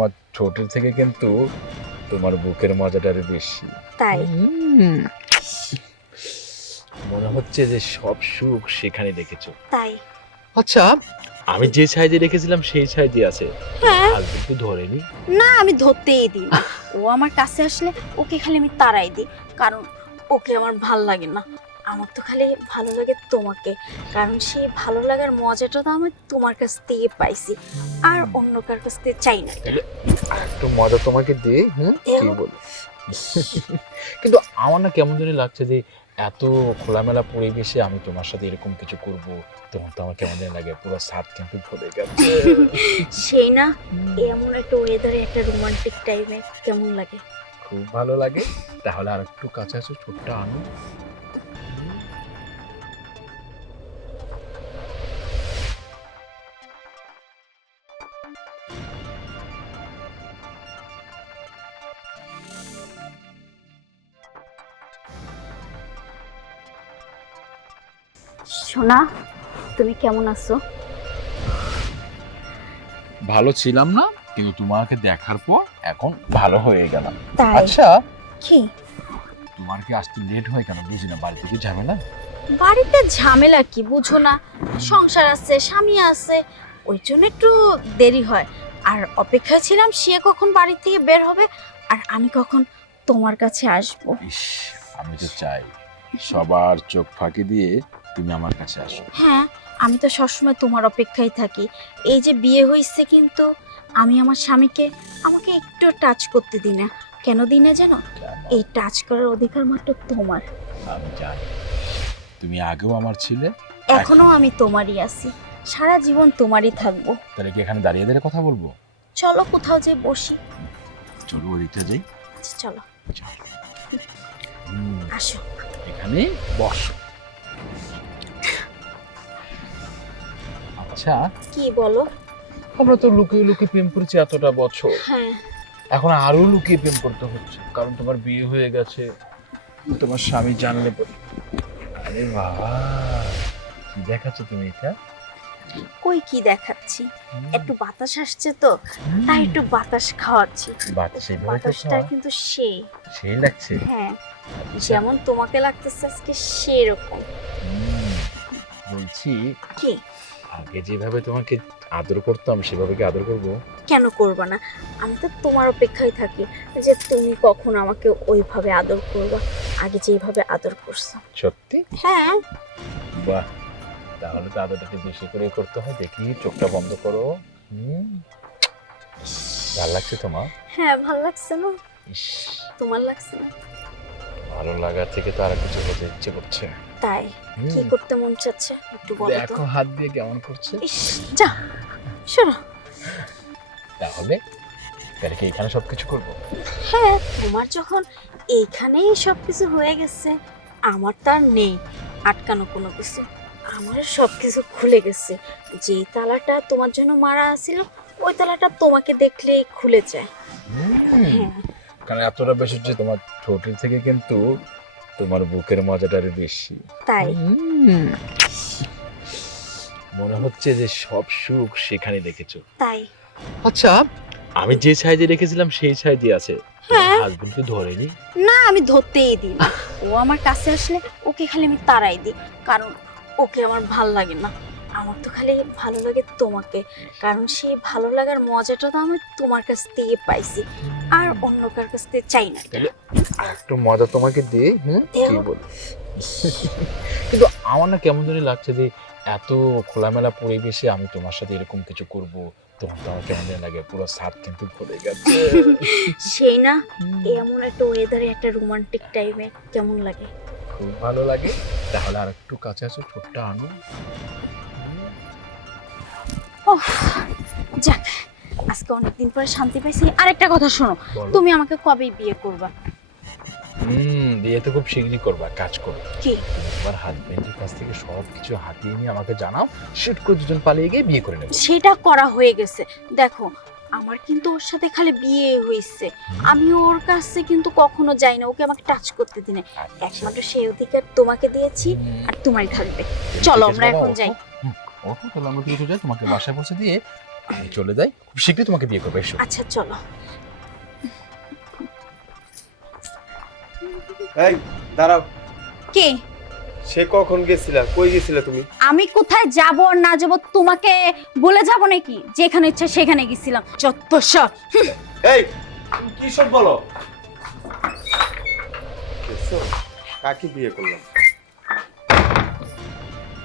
তোমার ঠোঁটের থেকে কিন্তু তোমার বুকের মজাটার বেশি। তাই? মনে হচ্ছে যে সব সুখ সেখানে দেখেছ। তাই। আচ্ছা। আমি যে সাইজে রেখেছিলাম সেই সাইজে আছে। হ্যাঁ। আজ কিন্তু ধরেনি। না আমি ধরতেই দিই না ও আমার কাছে আসলে ওকে খালি আমি তাড়াই দিই কারণ ওকে আমার ভালো লাগে না। আমার তো খালি ভালো লাগে তোমাকে কারণ সেই ভালো লাগার মজাটা তো আমি তোমার কাছ থেকে পাইছি আর অন্য কার কাছ থেকে চাই না। আর একটু মজা তোমাকে দে হুম? কি। বল কিন্তু আমার না কেমন জানি লাগছে যে এত খোলামেলা পরিবেশে আমি তোমার সাথে এরকম কিছু করব তখন তো আমার কেমন জানি লাগে পুরো সাত কিন্তু ভরে গেছে। সেই না এমন একটা ওয়েদারে একটা রোমান্টিক টাইমে কেমন লাগে? খুব ভালো লাগে। তাহলে আর একটু কাছে আসো ছোট্ট আনো সোনা তুমি কেমন আছো? ভালো ছিলাম না কিন্তু তোমাকে দেখার পর এখন ভালো হয়ে গেলাম। তাই? আচ্ছা। কি? তোমার কি আসতে লেট হয় কেন? বুঝি না বাড়ি থেকে যাবে না বাড়িতে ঝামেলা কি বুঝো না। সংসার আছে স্বামী আছে ওই জন্য একটু দেরি হয়। আর অপেক্ষায় ছিলাম সে কখন বাড়ি থেকে বের হবে আর আমি কখন তোমার কাছে আসব। ইস আমি তো চাই সবার চোখ ফাঁকি দিয়ে তুমি আমার কাছে আসো। হ্যাঁ আমি তো সবসময় তোমার অপেক্ষায় থাকি। এই যে বিয়ে হয়েছে কিন্তু আমি আমার স্বামীকে আমাকে একটু টাচ করতে দিই না। কেন দিই না জানো? এই টাচ করার অধিকার মাত্র তোমার। আমি জানি। তুমি আগেও আমার ছিলে এখনও আমি তোমারই আছি। সারা জীবন তোমারই থাকব। তাহলে কি এখানে দাঁড়িয়ে দাঁড়িয়ে কথা বলব? চলো কোথাও যে বসি। চলো ওদিকটা যাই। আচ্ছা, চলো। আসো। এখানে বসো। আচ্ছা। কি বলো? আমরা তো লুকিয়ে লুকিয়ে প্রেম করেছি এতটা বছর। হ্যাঁ। এখন আরও লুকিয়ে প্রেম করতে হচ্ছে। কারণ তোমার বিয়ে হয়ে গেছে তোমার স্বামী জানলে পরে। আরে বাবা কি দেখাচ্ছ তুমি এটা? কই কি দেখাচ্ছি? একটু বাতাস আসছে তো তাই একটু বাতাস খাওয়াচ্ছি। বাতাস বাতাসটা কিন্তু সেই সেই লাগছে? হ্যাঁ। যেমন তোমাকে লাগতেছে আজকে সেরকম। বলছি কি? আগে যেভাবে তোমাকে আদর করতাম সেভাবে কি আদর করব? কেন করবা না? আমি তো তোমার অপেক্ষায় থাকি যে তুমি কখন আমাকে ওইভাবে আদর করবা আগে যেভাবে আদর করছ। সত্যি? হ্যাঁ। বাহ! তাহলে তো আদরটাকে বেশি করে করতে হয়। দেখি চোখটা বন্ধ করো। হুম। ভালো লাগছে তোমার? হ্যাঁ ভালো লাগছে না? তোমার লাগছে না? ভালো লাগা থেকে তো আর কিছু হতে ইচ্ছে করছে। তাই? কি করতে মন চাচ্ছে? একটু বলো তো। দেখো হাত দিয়ে কেমন করছে। যা শোনো তাহলে তাহলে কি এখানে সবকিছু করব? হ্যাঁ তোমার যখন এইখানেই সব কিছু হয়ে গেছে আমার তার নেই আটকানো কোনো কিছু। আমার সব কিছু খুলে গেছে। যেই তালাটা তোমার জন্য মারা আছিল ওই তালাটা তোমাকে দেখলেই খুলে যায়। হ্যাঁ। কারণ এতটা বেশি যে তোমার ঠোঁটের থেকে কিন্তু তোমার বুকের মজাটার বেশি। তাই? মনে হচ্ছে যে সব সুখ সেখানে রেখেছো তাই। আচ্ছা আমি যে সাইজে রেখেছিলাম সেই সাইজে আছে। হ্যাঁ। হাজবেন্ড কি ধরেনি? না আমি ধরতেই দিই না। ও আমার কাছে আসলে ওকে খালি আমি তাড়াই দিই। কারণ ওকে আমার ভালো লাগে না। আমার তো খালি ভালো লাগে তোমাকে। কারণ সেই ভালো লাগার মজাটা তো আমি তোমার কাছ থেকে পাইছি। আর অন্য কার কাছ থেকে চাই না। একটু মজা তোমাকে দে হুম? কি বল? কিন্তু আমার না কেমন জানি লাগছে যে এত খোলামেলা পরিবেশে আমি তোমার সাথে এরকম কিছু করব তখন তো আমার কেমন লাগে পুরো সাত কিন্তু ভরে গেছে। সেই না এমন একটা ওয়েদারে একটা রোমান্টিক টাইমে কেমন লাগে? খুব ভালো লাগে। তাহলে আর একটু কাছে আসো ছোট্ট আনো ওহ, যাক আজকে অনেকদিন পরে শান্তি পাইছি। আরেকটা কথা শোনো তুমি আমাকে কবে বিয়ে করবা? হুম বিয়ে তো খুব শীঘ্রই করবা কাজ করো। কি? তুমি তোমার হাজবেন্ডের কাছ থেকে সব কিছু হাতিয়ে নিয়ে আমাকে জানাও সেট করে দুজন পালিয়ে গিয়ে বিয়ে করে নেবে। সেটা করা হয়ে গেছে। দেখো আমার কিন্তু ওর সাথে খালি বিয়ে হয়েছে আমি ওর কাছে কিন্তু কখনো যাই না ওকে আমাকে টাচ করতে দিনে। আচ্ছা। একমাত্র সেই অধিকার তোমাকে দিয়েছি আর তোমারই থাকবে। চলো আমরা এখন যাই। ওঠো তাহলে আমরা কিছু যাই তোমাকে বাসায় পৌঁছে দিয়ে আমি চলে যাই। খুব শীঘ্রই তোমাকে বিয়ে করব এসো। আচ্ছা চলো। এই দাঁড়াও। কে? সে কখন গেছিলা? কই গেছিলা তুমি? আমি কোথায় যাব আর না যাব তোমাকে বলে যাব নাকি? যেখানে ইচ্ছা সেখানে গেছিলাম। যত সব। এই তুমি কি সব বলো? কাকে বিয়ে করলাম?